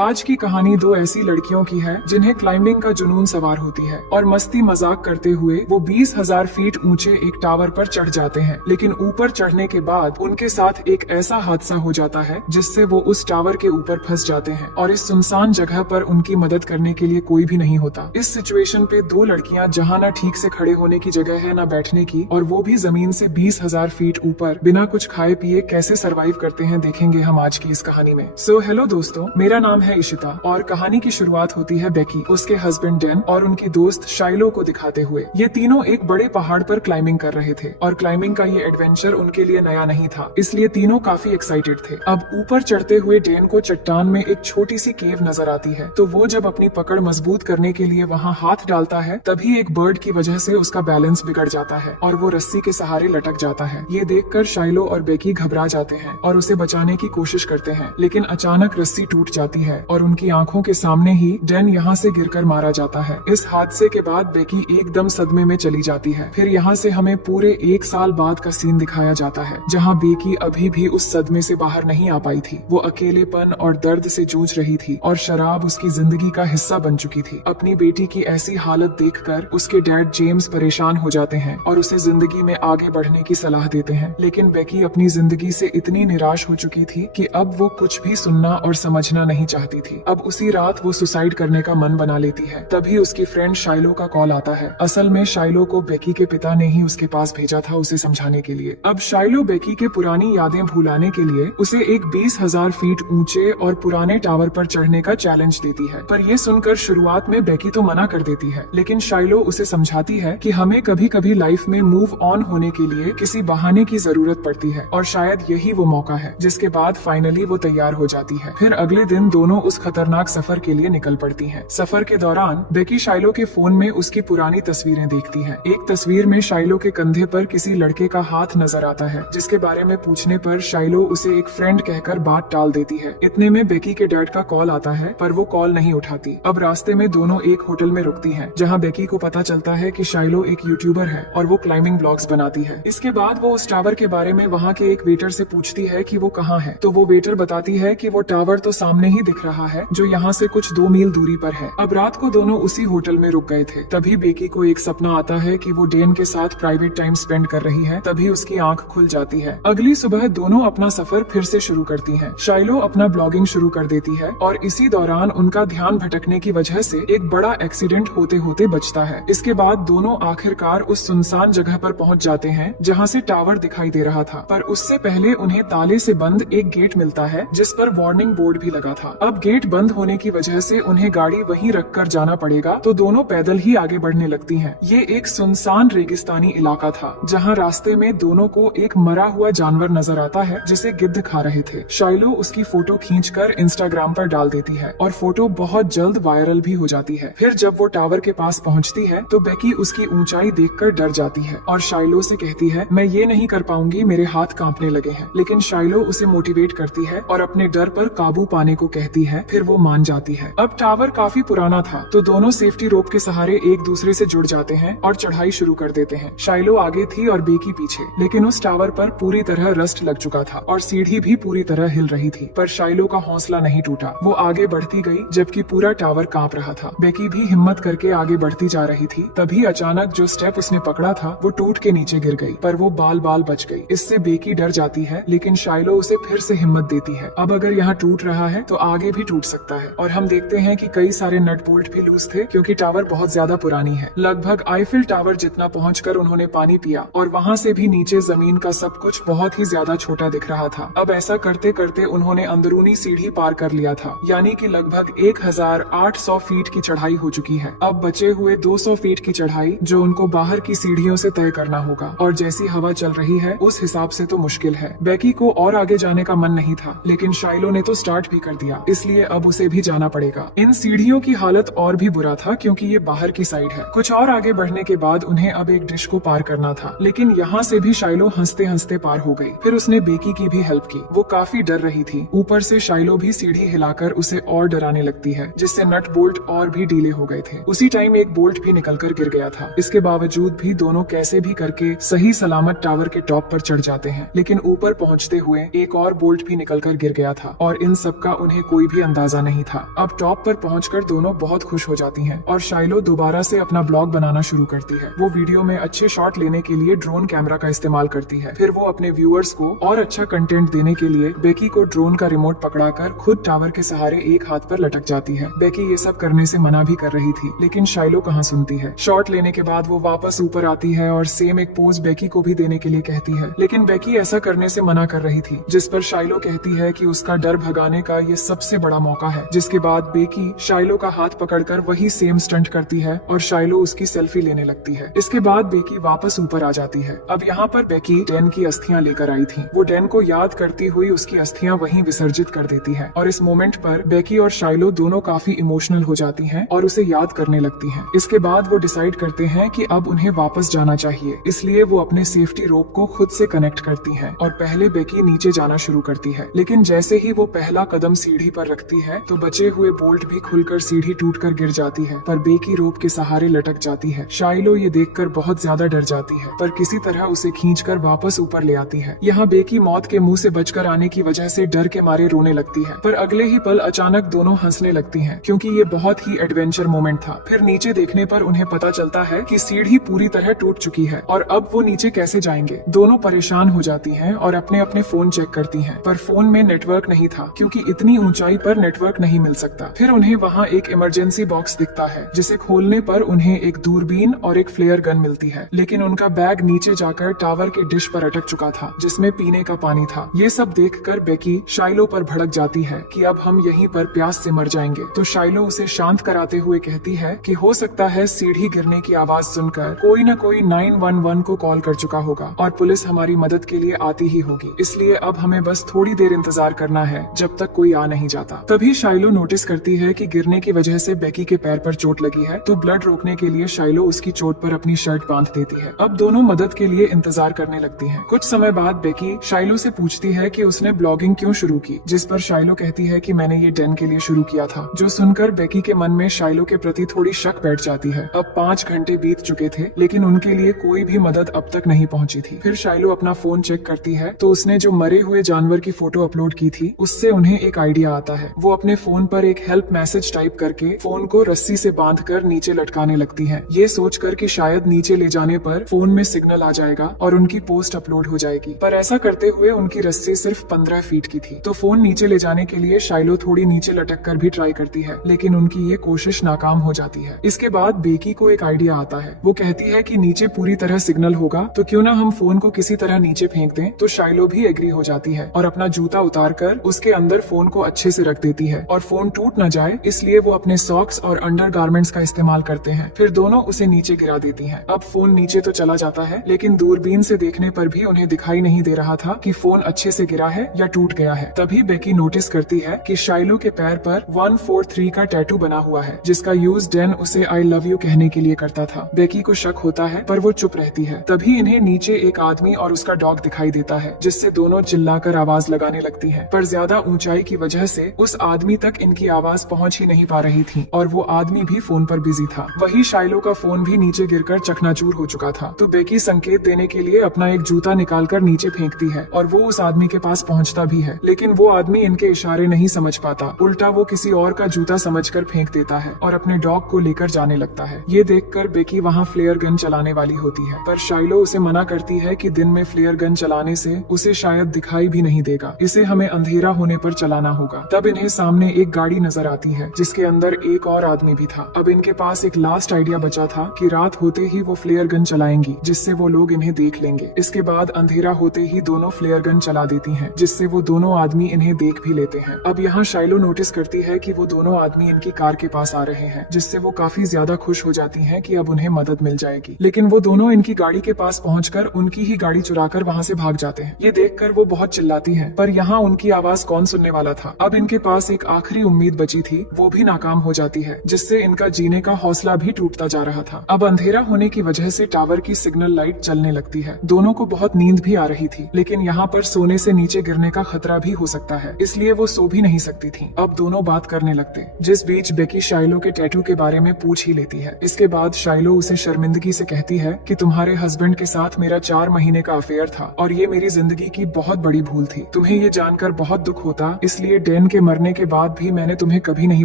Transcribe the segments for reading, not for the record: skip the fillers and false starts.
आज की कहानी दो ऐसी लड़कियों की है जिन्हें क्लाइंबिंग का जुनून सवार होती है और मस्ती मजाक करते हुए वो 20,000 फीट ऊंचे एक टावर पर चढ़ जाते हैं। लेकिन ऊपर चढ़ने के बाद उनके साथ एक ऐसा हादसा हो जाता है जिससे वो उस टावर के ऊपर फंस जाते हैं और इस सुनसान जगह पर उनकी मदद करने के लिए कोई भी नहीं होता। इस सिचुएशन पे दो लड़कियां जहाँ न ठीक से खड़े होने की जगह है न बैठने की, और वो भी जमीन से 20,000 फीट ऊपर बिना कुछ खाए पिए कैसे सरवाइव करते हैं, देखेंगे हम आज की इस कहानी में। हेलो दोस्तों, मेरा नाम है इशिता और कहानी की शुरुआत होती है बेकी, उसके हस्बैंड डैन और उनकी दोस्त शाइलो को दिखाते हुए। ये तीनों एक बड़े पहाड़ पर क्लाइंबिंग कर रहे थे और क्लाइंबिंग का ये एडवेंचर उनके लिए नया नहीं था, इसलिए तीनों काफी एक्साइटेड थे। अब ऊपर चढ़ते हुए डैन को चट्टान में एक छोटी सी केव नजर आती है, तो वो जब अपनी पकड़ मजबूत करने के लिए वहाँ हाथ डालता है तभी एक बर्ड की वजह से उसका बैलेंस बिगड़ जाता है और वो रस्सी के सहारे लटक जाता है। ये देखकर शाइलो और बेकी घबरा जाते हैं और उसे बचाने की कोशिश करते हैं, लेकिन अचानक रस्सी टूट जाती है और उनकी आंखों के सामने ही डैन यहाँ से गिरकर मारा जाता है। इस हादसे के बाद बेकी एकदम सदमे में चली जाती है। फिर यहाँ से हमें पूरे 1 साल बाद का सीन दिखाया जाता है जहाँ बेकी अभी भी उस सदमे से बाहर नहीं आ पाई थी। वो अकेलेपन और दर्द से जूझ रही थी और शराब उसकी जिंदगी का हिस्सा बन चुकी थी। अपनी बेटी की ऐसी हालत देखकर उसके डैड जेम्स परेशान हो जाते हैं और उसे जिंदगी में आगे बढ़ने की सलाह देते हैं, लेकिन बेकी अपनी जिंदगी से इतनी निराश हो चुकी थी कि अब वो कुछ भी सुनना और समझना नहीं चाहती थी। अब उसी रात वो सुसाइड करने का मन बना लेती है। तभी उसकी फ्रेंड शाइलो का कॉल आता है। असल में शाइलो को बेकी के पिता ने ही उसके पास भेजा था उसे समझाने के लिए। अब शाइलो बेकी के पुरानी यादें भुलाने के लिए उसे एक 20,000 फीट ऊंचे और पुराने टावर पर चढ़ने का चैलेंज देती है। पर ये सुनकर शुरुआत में बेकी तो मना कर देती है, लेकिन शाइलो उसे समझाती है कि हमें कभी कभी लाइफ में मूव ऑन होने के लिए किसी बहाने की जरूरत पड़ती है और शायद यही वो मौका है। जिसके बाद फाइनली वो तैयार हो जाती है। फिर अगले दिन दोनों उस खतरनाक सफर के लिए निकल पड़ती हैं। सफर के दौरान बेकी शाइलो के फोन में उसकी पुरानी तस्वीरें देखती है। एक तस्वीर में शाइलो के कंधे पर किसी लड़के का हाथ नजर आता है, जिसके बारे में पूछने पर शाइलो उसे एक फ्रेंड कहकर बात टाल देती है। इतने में बेकी के डैड का कॉल आता है, पर वो कॉल नहीं उठाती। अब रास्ते में दोनों एक होटल में रुकती हैं, जहां बेकी को पता चलता है कि शाइलो एक यूट्यूबर है और वो क्लाइंबिंग ब्लॉग्स बनाती है। इसके बाद वो उस टावर के बारे में वहाँ के एक वेटर से पूछती है कि वो कहाँ है, तो वो वेटर बताती है कि वो टावर तो सामने ही दिख रहा है, जो यहाँ से कुछ 2 मील दूरी पर है। अब रात को दोनों उसी होटल में रुक गए थे। तभी बेकी को एक सपना आता है कि वो डैन के साथ प्राइवेट टाइम स्पेंड कर रही है। तभी उसकी आंख खुल जाती है। अगली सुबह दोनों अपना सफर फिर से शुरू करती हैं। शाइलो अपना ब्लॉगिंग शुरू कर देती है और इसी दौरान उनका ध्यान भटकने की वजह से एक बड़ा एक्सीडेंट होते होते बचता है। इसके बाद दोनों आखिरकार उस सुनसान जगह पर पहुंच जाते हैं जहां से टावर दिखाई दे रहा था, पर उससे पहले उन्हें ताले से बंद एक गेट मिलता है जिस पर वार्निंग बोर्ड भी लगा था। अब गेट बंद होने की वजह से उन्हें गाड़ी वहीं रखकर जाना पड़ेगा, तो दोनों पैदल ही आगे बढ़ने लगती हैं। ये एक सुनसान रेगिस्तानी इलाका था जहां रास्ते में दोनों को एक मरा हुआ जानवर नजर आता है जिसे गिद्ध खा रहे थे। शाइलो उसकी फोटो खींचकर इंस्टाग्राम पर डाल देती है और फोटो बहुत जल्द वायरल भी हो जाती है। फिर जब वो टावर के पास पहुंचती है तो बेकी उसकी ऊंचाई देखकर डर जाती है और शाइलो से कहती है, मैं ये नहीं कर पाऊंगी, मेरे हाथ कांपने लगे हैं। लेकिन शाइलो उसे मोटिवेट करती है और अपने डर पर काबू पाने को कहती है। फिर वो मान जाती है। अब टावर काफी पुराना था, तो दोनों सेफ्टी रोप के सहारे एक दूसरे से जुड़ जाते हैं और चढ़ाई शुरू कर देते हैं। शाइलो आगे थी और बेकी पीछे, लेकिन उस टावर पर पूरी तरह रस्ट लग चुका था और सीढ़ी भी पूरी तरह हिल रही थी। पर शाइलो का हौसला नहीं टूटा। वो आगे बढ़ती गई जबकि पूरा टावर कांप रहा था। बेकी भी हिम्मत करके आगे बढ़ती जा रही थी। तभी अचानक जो स्टेप उसने पकड़ा था वो टूट के नीचे गिर गई, पर वो बाल बाल बच गई। इससे बेकी डर जाती है, लेकिन शाइलो उसे फिर से हिम्मत देती है। अब अगर यहाँ टूट रहा है तो आगे भी टूट सकता है। और हम देखते हैं कि कई सारे नट बोल्ट भी लूज थे, क्योंकि टावर बहुत ज्यादा पुरानी है। लगभग आईफिल टावर जितना पहुंचकर उन्होंने पानी पिया और वहाँ से भी नीचे जमीन का सब कुछ बहुत ही ज्यादा छोटा दिख रहा था। अब ऐसा करते करते उन्होंने अंदरूनी सीढ़ी पार कर लिया था, यानी कि लगभग 1,800 फीट की चढ़ाई हो चुकी है। अब बचे हुए 200 फीट की चढ़ाई जो उनको बाहर की सीढ़ियों से तय करना होगा, और जैसी हवा चल रही है उस हिसाब से तो मुश्किल है। बेकी को और आगे जाने का मन नहीं था, लेकिन शाइलो ने तो स्टार्ट भी कर दिया, इसलिए अब उसे भी जाना पड़ेगा। इन सीढ़ियों की हालत और भी बुरा था, क्योंकि ये बाहर की साइड है। कुछ और आगे बढ़ने के बाद उन्हें अब एक डिश को पार करना था, लेकिन यहाँ से भी शाइलो हंसते हंसते पार हो गई। फिर उसने बेकी की भी हेल्प की। वो काफी डर रही थी। ऊपर से शाइलो भी सीढ़ी हिलाकर उसे और डराने लगती है, जिससे नट बोल्ट और भी ढीले हो गए थे। उसी टाइम एक बोल्ट भी निकलकर गिर गया था। इसके बावजूद भी दोनों कैसे भी करके सही सलामत टावर के टॉप पर चढ़ जाते हैं, लेकिन ऊपर पहुंचते हुए एक और बोल्ट भी निकलकर गिर गया था और इन सब का उन्हें कोई भी अंदाजा नहीं था। अब टॉप पर पहुंचकर दोनों बहुत खुश हो जाती हैं और शाइलो दोबारा से अपना ब्लॉग बनाना शुरू करती है। वो वीडियो में अच्छे शॉट लेने के लिए ड्रोन कैमरा का इस्तेमाल करती है। फिर वो अपने व्यूअर्स को और अच्छा कंटेंट देने के लिए बेकी को ड्रोन का रिमोट पकड़ाकर खुद टावर के सहारे एक हाथ पर लटक जाती है। बेकी ये सब करने से मना भी कर रही थी, लेकिन शाइलो कहाँ सुनती है। शॉट लेने के बाद वो वापस ऊपर आती है और सेम एक पोज बेकी को भी देने के लिए कहती है, लेकिन बेकी ऐसा करने से मना कर रही थी, जिस पर शाइलो कहती है कि उसका डर भगाने का ये सबसे बड़ा मौका है। जिसके बाद बेकी शाइलो का हाथ पकड़कर वही सेम स्टंट करती है और शाइलो उसकी सेल्फी लेने लगती है। इसके बाद बेकी वापस ऊपर आ जाती है। अब यहाँ पर बेकी डैन की अस्थियां लेकर आई थी। वो डैन को याद करती हुई उसकी अस्थियां वहीं विसर्जित कर देती है और इस मोमेंट पर बेकी और शाइलो दोनों काफी इमोशनल हो जाती हैं और उसे याद करने लगती हैं। इसके बाद वो डिसाइड करते हैं कि अब उन्हें वापस जाना चाहिए, इसलिए वो अपने सेफ्टी रोप को खुद से कनेक्ट करती हैं और पहले बेकी नीचे जाना शुरू करती है। लेकिन जैसे ही वो पहला कदम सीढ़ी पर रखती है तो बचे हुए बोल्ट भी खुलकर सीढ़ी टूटकर गिर जाती है, पर बेकी रोप के सहारे लटक जाती है। शाइलो ये देखकर बहुत ज्यादा डर जाती है, पर किसी तरह उसे खींचकर वापस ऊपर ले आती है। यहाँ बेकी मौत के मुंह से बचकर आने की वजह से डर के मारे रोने लगती है, पर अगले ही पल अचानक दोनों हंसने लगती हैं, क्योंकि ये बहुत ही एडवेंचर मोमेंट था। फिर नीचे देखने पर उन्हें पता चलता है कि सीढ़ी पूरी तरह टूट चुकी है और अब वो नीचे कैसे जाएंगे। दोनों परेशान हो जाती हैं और अपने अपने फोन चेक करती हैं, पर फोन में नेटवर्क नहीं था, क्योंकि इतनी ऊंचाई पर नेटवर्क नहीं मिल सकता। फिर उन्हें वहाँ एक इमरजेंसी बॉक्स दिखता है, जिसे खोलने पर उन्हें एक दूरबीन और एक फ्लेयर गन मिलती है, लेकिन उनका बैग नीचे जाकर टावर के डिश पर अटक चुका था, जिसमें पीने का पानी था। ये सब देखकर बेकी शाइलो पर भड़क जाती है कि अब हम यहीं पर प्यास से मर जाएंगे। तो शाइलो उसे शांत कराते हुए कहती है कि हो सकता है सीढ़ी गिरने की आवाज सुनकर कोई न कोई 911 को कॉल कर चुका होगा और पुलिस हमारी मदद के लिए आती ही होगी, इसलिए अब हमें बस थोड़ी देर इंतजार करना है जब तक कोई आ नहीं जाता। तभी शाइलो नोटिस करती है कि गिरने की वजह से बेकी के पैर पर चोट लगी है, तो ब्लड रोकने के लिए शाइलो उसकी चोट पर अपनी शर्ट बांध देती है। अब दोनों मदद के लिए इंतजार करने लगती हैं। कुछ समय बाद बेकी शाइलो से पूछती है कि उसने ब्लॉगिंग क्यों शुरू की, जिस पर शाइलो कहती है कि मैंने ये डैन के लिए शुरू किया था, जो सुनकर बेकी के मन में शाइलो के प्रति थोड़ी शक बैठ जाती है। अब 5 घंटे बीत चुके थे, लेकिन उनके लिए कोई भी मदद अब तक नहीं पहुंची थी। फिर शाइलो अपना फोन चेक करती है तो उसने जो मरे हुए जानवर की फोटो अपलोड की थी, उससे उन्हें एक आइडिया आता है। वो अपने फोन पर एक हेल्प मैसेज टाइप करके फोन को रस्सी से बांधकर नीचे लटकाने लगती है, ये सोचकर कि शायद नीचे ले जाने पर फोन में सिग्नल आ जाएगा और उनकी पोस्ट अपलोड हो जाएगी। पर ऐसा करते हुए उनकी रस्सी सिर्फ 15 फीट की थी, तो फोन नीचे ले जाने के लिए शाइलो थोड़ी नीचे लटक कर भी ट्राई करती है, लेकिन उनकी ये कोशिश नाकाम हो जाती है। इसके बाद बेकी को एक आइडिया आता है। वो कहती है कि नीचे पूरी तरह सिग्नल होगा, तो क्यों ना हम फोन को किसी तरह नीचे फेंक दें। तो शाइलो भी एग्री हो जाती है और अपना जूता उतारकर उसके अंदर फोन को अच्छे से रख देती है और फोन टूट न जाए इसलिए वो अपने सॉक्स और अंडरगारमेंट्स का इस्तेमाल करते हैं। फिर दोनों उसे नीचे गिरा देती हैं। अब फोन नीचे तो चला जाता है, लेकिन दूरबीन से देखने पर भी उन्हें दिखाई नहीं दे रहा था कि फोन अच्छे से गिरा है या टूट गया है। तभी बेकी नोटिस करती है कि शाइलो के पैर पर 143 का टैटू बना हुआ है, जिसका यूज डैन उसे आई लव यू कहने के लिए करता था। बेकी को शक होता है, पर वो चुप रहती है। तभी इन्हें नीचे एक आदमी और उसका डॉग दिखाई देता है, जिससे दोनों चिल्लाकर आवाज लगाने लगती हैं। पर ज्यादा ऊंचाई की वजह से उस आदमी तक इनकी आवाज पहुंच ही नहीं पा रही थी और वो आदमी भी फोन पर बिजी था। वही शाइलो का फोन भी नीचे गिरकर चकनाचूर हो चुका था। तो बेकी संकेत देने के लिए अपना एक जूता निकालकर नीचे फेंकती है और वो उस आदमी के पास पहुंचता भी है, लेकिन वो आदमी इनके इशारे नहीं समझ पाता। उल्टा वो किसी और का जूता समझकर फेंक देता है और अपने डॉग को लेकर जाने लगता है। ये देखकर बेकी वहाँ फ्लेयर गन चलाने वाली होती है, पर शाइलो उसे मना करती है कि दिन में फ्लेयर गन चलाने से उसे शायद दिखाई भी नहीं देगा, इसे हमें अंधेरा होने पर चलाना होगा। तब इन्हें सामने एक गाड़ी नजर आती है, जिसके अंदर एक और आदमी भी था। अब इनके पास एक लास्ट आइडिया बचा था कि रात होते ही वो फ्लेयर गन चलाएंगी, जिससे वो लोग इन्हें देख लेंगे। इसके बाद अंधेरा होते ही दोनों फ्लेयर गन चला देती हैं, जिससे वो दोनों आदमी इन्हें देख भी लेते हैं। अब यहाँ शाइलो नोटिस करती है कि वो दोनों आदमी इनकी कार के पास आ रहे हैं, जिससे वो काफी ज्यादा खुश हो जाती हैं कि अब उन्हें मदद मिल जाएगी। लेकिन वो दोनों इनकी गाड़ी के पास पहुंचकर उनकी ही गाड़ी चुराकर वहाँ से भाग जाते हैं। ये देखकर वो बहुत चिल्लाती हैं, पर यहाँ उनकी आवाज कौन सुनने वाला था। अब इनके पास एक आखिरी उम्मीद बची थी, वो भी नाकाम हो जाती है, जिससे इनका जीने का हौसला भी टूटता जा रहा था। अब अंधेरा होने की वजह से टावर की सिग्नल लाइट चलने लगती है। दोनों को बहुत नींद भी आ रही थी, लेकिन यहाँ पर सोने से नीचे गिरने का खतरा भी हो सकता है, इसलिए वो सो भी नहीं सकती थी। अब दोनों बात करने लगते, जिस बीच बेकी शाइलो के टैटू के बारे में पूछ ही लेती है। इसके बाद शाइलो उसे शर्मिंदगी से कहती है कि तुम्हारे हस्बैंड के साथ मेरा 4 महीने का अफेयर था और ये मेरी जिंदगी की बहुत बड़ी भूल थी। तुम्हें ये जानकर बहुत दुख होता, इसलिए डैन के मरने के बाद भी मैंने तुम्हें कभी नहीं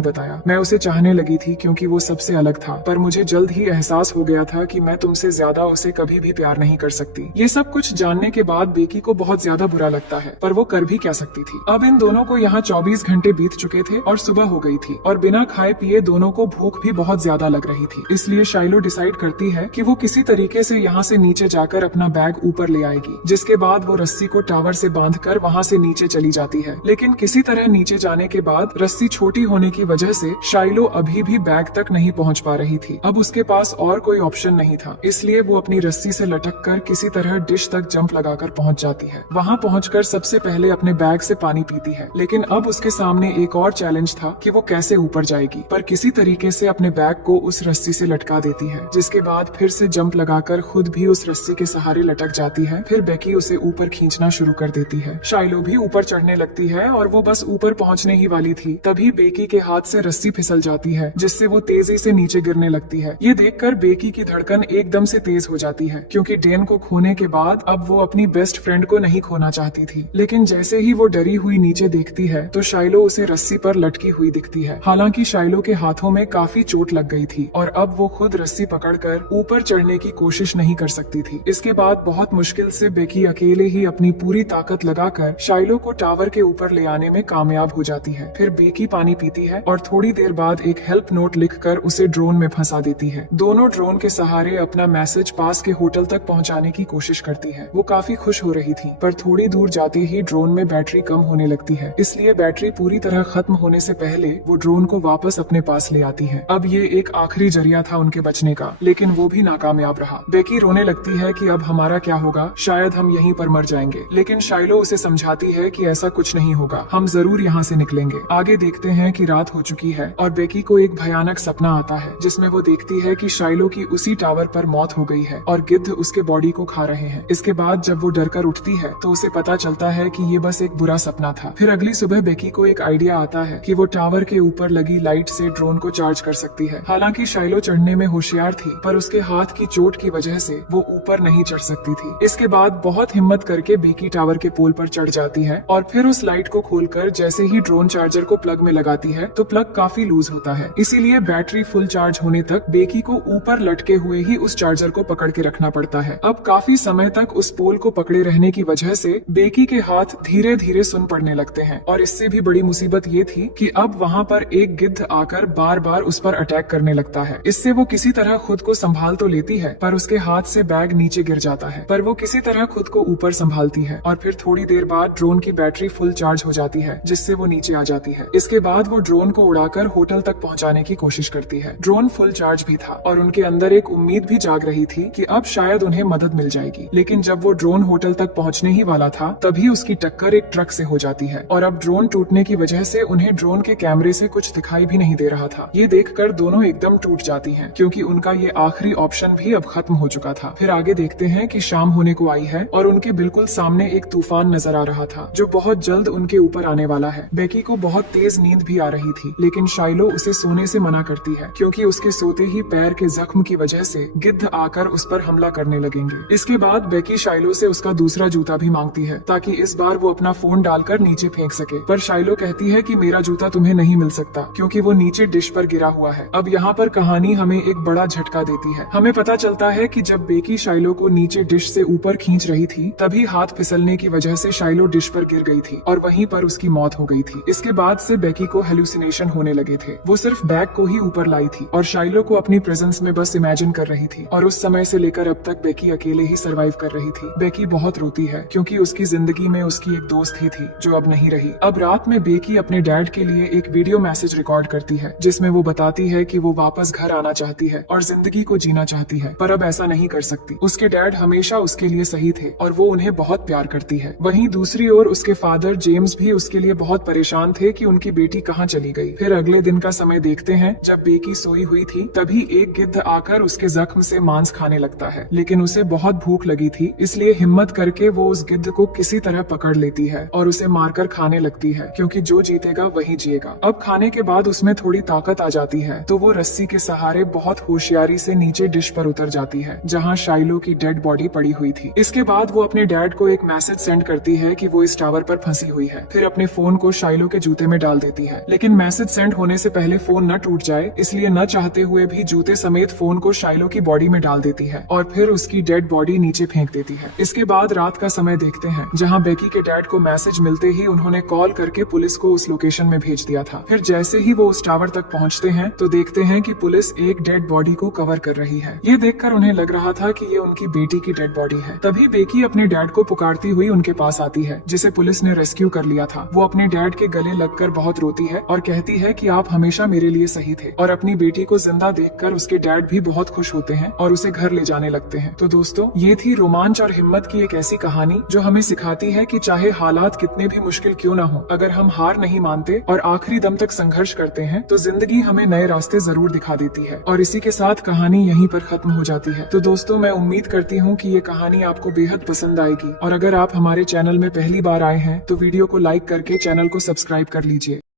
बताया। मैं उसे चाहने लगी थी क्योंकि वो सबसे अलग था, पर मुझे जल्द ही एहसास हो गया था कि मैं तुमसे ज्यादा उसे कभी भी प्यार नहीं कर सकती। ये सब कुछ जानने के बाद बेकी को बहुत ज्यादा बुरा लगता है, पर वो कर भी क्या सकती थी। अब इन दोनों को यहाँ 24 घंटे बीत चुके थे और सुबह हो गई थी और बिना खाए पिए दोनों को भूख भी बहुत ज्यादा लग रही थी। इसलिए शाइलो डिसाइड करती है कि वो किसी तरीके से यहाँ से नीचे जाकर अपना बैग ऊपर ले आएगी, जिसके बाद वो रस्सी को टावर से बांधकर वहाँ से नीचे चली जाती है। लेकिन किसी तरह नीचे जाने के बाद रस्सी छोटी होने की वजह से शाइलो अभी भी बैग तक नहीं पहुँच पा रही थी। अब उसके पास और कोई ऑप्शन नहीं था, इसलिए वो अपनी रस्सी से लटक कर किसी तरह डिश तक जंप लगाकर पहुँच जाती है। वहाँ पहुँचकर सबसे पहले अपने बैग से पानी पीती है, लेकिन अब उसके सामने एक और चैलेंज था कि वो कैसे ऊपर जाएगी। पर किसी तरीके से अपने बैग को उस रस्सी से लटका देती है, जिसके बाद फिर से जंप लगाकर खुद भी उस रस्सी के सहारे लटक जाती है। फिर बेकी उसे ऊपर खींचना शुरू कर देती है। शाइलो भी ऊपर चढ़ने लगती है और वो बस ऊपर पहुंचने ही वाली थी, तभी बेकी के हाथ से रस्सी फिसल जाती है, जिससे वो तेजी से नीचे गिरने लगती है। ये देखकर बेकी की धड़कन एकदम से तेज हो जाती है, क्योंकि डेन को खोने के बाद अब वो अपनी बेस्ट फ्रेंड को नहीं खोना चाहती थी। लेकिन जैसे ही वो डरी हुई नीचे देखती है तो शाइलो उसे रस्सी पर लटकी हुई दिखती है। हालांकि शाइलो के हाथों में काफी चोट लग गई थी और अब वो खुद रस्सी पकड़कर ऊपर चढ़ने की कोशिश नहीं कर सकती थी। इसके बाद बहुत मुश्किल से बेकी अकेले ही अपनी पूरी ताकत लगाकर शाइलो को टावर के ऊपर ले आने में कामयाब हो जाती है। फिर बेकी पानी पीती है और थोड़ी देर बाद एक हेल्प नोट लिखकर उसे ड्रोन में फंसा देती है। दोनों ड्रोन के सहारे अपना मैसेज पास के होटल तक पहुंचाने की कोशिश करती है। वो काफी खुश हो रही थी, पर थोड़ी दूर जाते ही ड्रोन में बैटरी कम होने लगती है, इसलिए बैटरी पूरी तरह खत्म होने से पहले वो ड्रोन को वापस अपने पास ले आती है। अब ये एक आखिरी जरिया था उनके बचने का, लेकिन वो भी नाकामयाब रहा। बेकी रोने लगती है कि अब हमारा क्या होगा, शायद हम यहीं पर मर जाएंगे। लेकिन शाइलो उसे समझाती है कि ऐसा कुछ नहीं होगा, हम जरूर यहाँ से निकलेंगे। आगे देखते हैं कि रात हो चुकी है और बेकी को एक भयानक सपना आता है, जिसमें वो देखती है कि शाइलो की उसी टावर पर मौत हो गई है और गिद्ध उसके बॉडी को खा रहे हैं। इसके बाद जब वो डर कर उठती है तो उसे पता चलता है कि ये बस एक बुरा सपना था। फिर अगली सुबह बेकी को एक आइडिया आता है कि वो टावर के ऊपर लगी लाइट से ड्रोन को चार्ज कर सकती है। हालांकि शाइलो चढ़ने में होशियार थी, पर उसके हाथ की चोट की वजह से वो ऊपर नहीं चढ़ सकती थी। इसके बाद बहुत हिम्मत करके बेकी टावर के पोल पर चढ़ जाती है और फिर उस लाइट को खोलकर जैसे ही ड्रोन चार्जर को प्लग में लगाती है तो प्लग काफी लूज होता है, इसीलिए बैटरी फुल चार्ज होने तक बेकी को ऊपर लटके हुए ही उस चार्जर को पकड़ के रखना पड़ता है। अब काफी समय तक उस पोल को पकड़े रहने की वजह से बेकी के हाथ धीरे धीरे सुन पड़ने लगते हैं और इससे भी बड़ी मुसीबत ये थी कि अब वहाँ पर एक गिद्ध आकर बार बार उस पर अटैक करने लगता है। इससे वो किसी तरह खुद को संभाल तो लेती है, पर उसके हाथ से बैग नीचे गिर जाता है, पर वो किसी तरह खुद को ऊपर संभालती है और फिर थोड़ी देर बाद ड्रोन की बैटरी फुल चार्ज हो जाती है, जिससे वो नीचे आ जाती है। इसके बाद वो ड्रोन को उड़ाकर होटल तक पहुँचाने की कोशिश करती है। ड्रोन फुल चार्ज भी था और उनके अंदर एक उम्मीद भी जाग रही थी कि अब शायद उन्हें मदद मिल जाएगी। लेकिन जब वो ड्रोन होटल तक पहुँचने ही वाला था तभी उसकी टक्कर एक ट्रक से हो जाती है और अब ड्रोन टूटने की वजह से उन्हें ड्रोन के कैमरे से कुछ दिखाई भी नहीं दे रहा था। ये देखकर दोनों एकदम टूट जाती हैं, क्योंकि उनका ये आखिरी ऑप्शन भी अब खत्म हो चुका था। फिर आगे देखते हैं कि शाम होने को आई है और उनके बिल्कुल सामने एक तूफान नजर आ रहा था जो बहुत जल्द उनके ऊपर आने वाला है। बेकी को बहुत तेज नींद भी आ रही थी, लेकिन शाइलो उसे सोने से मना करती है, क्योंकि उसके सोते ही पैर के जख्म की वजह से गिद्ध आकर उस पर हमला करने लगेंगे। इसके बाद बेकी शाइलो से उसका दूसरा जूता भी मांगती है, ताकि इस बार वो अपना फोन डालकर नीचे फेंक सके। पर शाइलो कहती है कि मेरा जूता तुम्हें नहीं मिल सकता, क्योंकि वो नीचे डिश पर गिरा हुआ है। अब यहाँ पर कहानी हमें एक बड़ा झटका देती है। हमें पता चलता है कि जब बेकी शाइलो को नीचे डिश से ऊपर खींच रही थी तभी हाथ फिसलने की वजह से शाइलो डिश पर गिर गई थी और वहीं पर उसकी मौत हो गई थी। इसके बाद से बेकी को हेलुसिनेशन होने लगे थे। वो सिर्फ बैग को ही ऊपर लाई थी और शाइलो को अपनी प्रेजेंस में बस इमेजिन कर रही थी और उस समय से लेकर अब तक बेकी अकेले ही सरवाइव कर रही थी। बेकी बहुत रोती है क्योंकि उसकी जिंदगी में उसकी एक दोस्त ही थी जो अब नहीं रही। अब रात में बेकी अपने डैड के लिए एक वीडियो मैसेज रिकॉर्ड करती है, जिसमें वो बताती है कि वो वापस घर आना चाहती है और जिंदगी को जीना चाहती है, पर अब ऐसा नहीं कर सकती। उसके डैड हमेशा उसके लिए सही थे और वो उन्हें बहुत प्यार करती है। वहीं दूसरी ओर उसके फादर जेम्स भी उसके लिए बहुत परेशान थे कि उनकी बेटी कहाँ चली गई। फिर अगले दिन का समय देखते हैं, जब बेकी सोई हुई थी तभी एक गिद्ध आकर उसके जख्म से मांस खाने लगता है, लेकिन उसे बहुत भूख लगी थी, इसलिए हिम्मत करके वो उस गिद्ध को किसी तरह पकड़ लेती है और उसे मारकर खाने लगती है, क्योंकि जो जीतेगा वही जिएगा। अब खाने के बाद उसमें थोड़ी ताकत आ जाती है तो वो रस्सी के सहारे बहुत होशियारी से नीचे डिश पर उतर जाती है, जहाँ शाइलो की डेड बॉडी पड़ी हुई थी। इसके बाद वो अपने डैड को एक मैसेज सेंड करती है कि वो इस टावर पर फंसी हुई है। फिर अपने फोन को शाइलो के जूते में डाल देती है, लेकिन मैसेज सेंड होने से पहले फोन न टूट जाए इसलिए न चाहते हुए भी जूते समेत फोन को शाइलो की बॉडी में डाल देती है और फिर उसकी डेड बॉडी नीचे फेंक देती है। इसके बाद रात का समय देखते हैं जहाँ बेकी के डैड को मैसेज मिलते ही उन्होंने कॉल करके पुलिस को उस लोकेशन में भेज दिया था। फिर जैसे ही वो उस टावर तक पहुँचते हैं तो देखते हैं कि पुलिस एक डेड बॉडी को कवर कर रही है। ये देखकर उन्हें लग रहा था कि ये उनकी बेटी की डेड बॉडी है। तभी बेकी अपने डैड को पुकारती हुई उनके पास आती है, जिसे पुलिस ने रेस्क्यू कर लिया था। वो अपने डैड के गले लगकर बहुत रोती है और कहती है कि आप हमेशा मेरे लिए सही थे, और अपनी बेटी को जिंदा देखकर उसके डैड भी बहुत खुश होते हैं और उसे घर ले जाने लगते हैं। तो दोस्तों, ये थी रोमांच और हिम्मत की एक ऐसी कहानी जो हमें सिखाती है कि चाहे हालात कितने भी मुश्किल क्यों न हो, अगर हम हार नहीं मानते और आखिरी दम तक संघर्ष करते हैं तो जिंदगी हमें नए रास्ते जरूर दिखा देती है। और इसी के साथ कहानी यहीं पर खत्म हो जाती है। तो दोस्तों, मैं उम्मीद करती हूँ कि ये कहानी आपको बेहद पसंद आएगी, और अगर आप हमारे चैनल में पहली बार आए हैं तो वीडियो को लाइक करके चैनल को सब्सक्राइब कर लीजिए।